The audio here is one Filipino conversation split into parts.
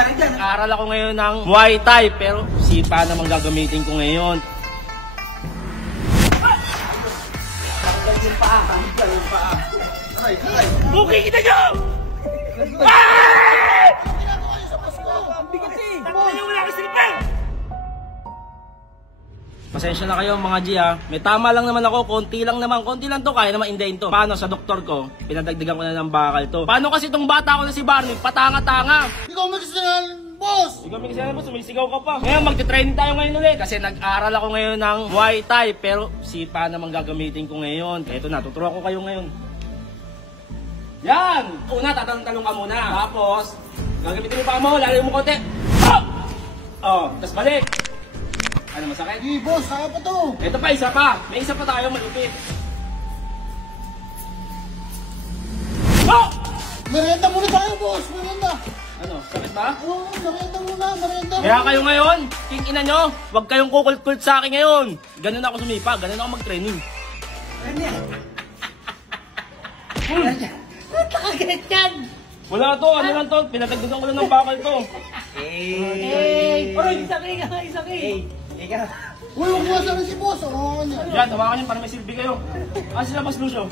mangyayari dyan? Aral ako ngayon ng Muay Thai, pero sipa naman gagamitin ko ngayon. Tanggal yung paa. Tanggal yung paa. Aray, aray. Bukay kita nyo! Ginagawa niyo sa Pasko. Ang bigat eh. Tanggal yung wala ko silipin! Pasensya na kayo mga G ha. May tama lang naman ako, konti lang to, kaya naman indayin to. Paano sa doktor ko, pinadagdagan ko na ng bakal to. Paano kasi itong bata ko na si Barney, patanga-tanga. Ikaw magsasalan, boss. Ikaw may kasalanan mo, sumisigaw ka pa. Ngayon magte-training tayo ngayon ulit. Kasi nag-aral ako ngayon ng Muay Thai, pero sipa naman gagamitin ko ngayon. Eto na, tuturuan ko kayo ngayon. Yan! Una, tatalong-talong ka muna. Tapos, gagamitin mo pa mo, lalayo mo konti. Oh! Tapos balik. Ano, masakit? Hey, boss, kaya pa to. Ito pa, isa pa. May isa pa tayo malupit. Oh! Merienda muna tayo, boss. Merienda. Ano, sakit ba? Oo, merienda muna. Merienda muna. Kaya kayo ngayon, king ina nyo, huwag kayong kukult-kult sa akin ngayon. Ganun ako sumipa, ganun ako mag-training. Nakagalit yan. Wala to, ano lang to, pinatagdagan ko lang ng bakal to. Hey! Aray, isaki. Uy, huwag mo sana si boss. Oo, niya. Yan, tawakan nyo para may silbi kayo. Ah, sila Boss Lucio.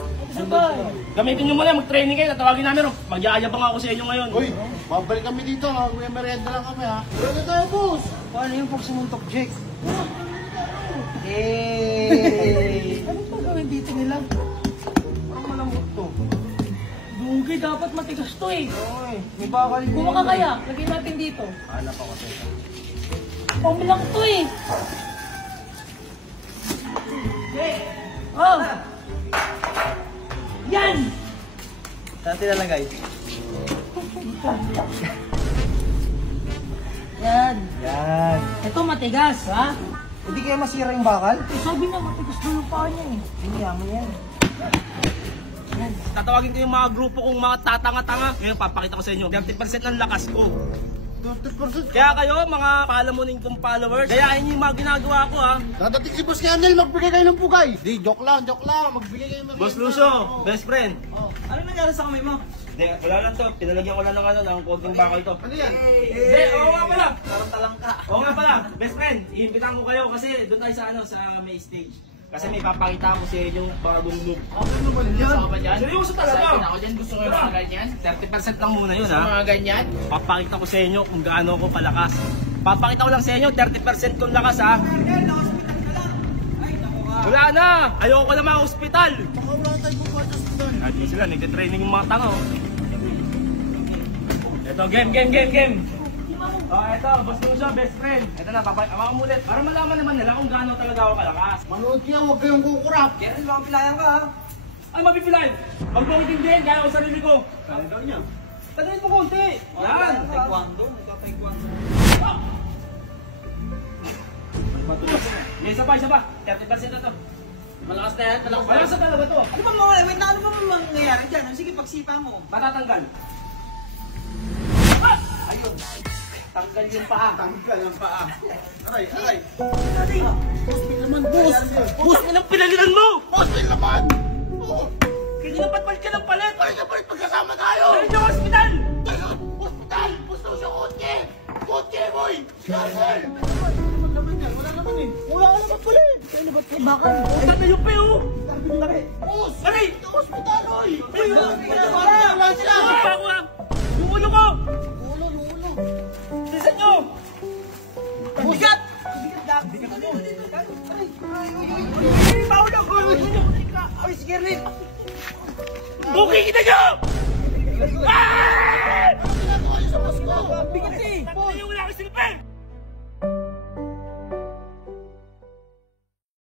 Gamitin nyo muna, mag-training kayo, tatawagin namin. Magyayabang ako sa inyo ngayon. Uy, babalik kami dito. May merienda lang kami, ha. Merienda tayo, boss. Paano yung pag sumuntok, Jake? Hey! Anong pagawin dito nila? Parang malambot to. Dugi, dapat matigas to eh. Oy, may bakal din. Kuha ka kaya, lagyan natin dito. Hanap ako sa'yo. Pamlang to eh. Oh! Yan! Saan tinalagay? Yan. Yan. Ito matigas, ha? Hindi kaya masira yung bakal? Eh, sabi na matigas na yung paa niya eh. Hindi yaman yan. Tatawagin ko yung mga grupo kong mga tatanga-tanga. Ngayon, papakita ko sa inyo, 30% ng lakas ko. 30%. Kaya kayo, mga palamunin kong followers, gayahin niyo yung mga ginagawa ko ha. Dadating si Boss Kernel, magbigay kayo ng pugay. Di, joke lang. Magbigay kayo ng Boss Lucio, best friend. Ano nangyari sa kamay mo? Hindi, wala lang to. Pinalagyan ko lang ng ano, ng konting bakal to. Ano yan? Hindi, oo nga pala. Parang talangka. Oo nga pala, best friend. Iimbitahan ko kayo kasi doon tayo sa ano, sa may stage. Kasi may papakita ko sa inyo yung pagdumdum. Ano ba yan? Kasama ba dyan? Seryoso talaga. Ako dyan gusto ko yung mga ganyan. 30% lang muna yun ha. Mga ganyan. Papakita ko sa inyo kung gaano ako palakas. Papakita ko lang sa inyo, 30% kong lakas ha. Wala na! Ayoko na mga ospital! Baka wala tayo bubuhat sa hospital. At yun sila, nagtitraining yung mga tanga oh. Ito, game! Oh, ito, Boss Lucio, best friend. Ito na, papakita mo ulit. Para malaman naman nila kung gaano talaga ako kalakas. Manood niya, huwag kayong kukurap. Kaya baka pilayan ka ha? Ano mapipilayin? Huwag mo itindihin, kaya ako sarili ko. Kaya daw niya. Tagayin mo konti. Yan. Taekwondo. Taekwondo. May isa pa. 30% na to. Malakas na yan, malakas na talaga to. Ano ba mga, wait na, ano ba mangyayari dyan? Sige, pagsipa mo. Matatanggal. Ayun. Tanggal yung paa. Tanggal ang paa. Aray. Boss, may naman, boss. Boss, ilang pinalitan mo? Boss, may laman. Kaya napatpalit ka ng palit. Ay, napalit magkasama tayo. Dahil sa hospital. Tayo, hospital. Gusto siya kotse. Kotse, boy. Kernel. Wala naman eh. Wala ka naman pala eh. Bakal. Saan na yung peo? Boss, Aray! hospital, oy. Wala sila. Pa ako lang. Yung ulo ko. Ulo. Tisan nyo. Bigat. Ay, si Kerlin! Bukay kita nyo! Ah! Ginagawa niyo sa Pasko. Bigat eh! Yung wala ko silipin!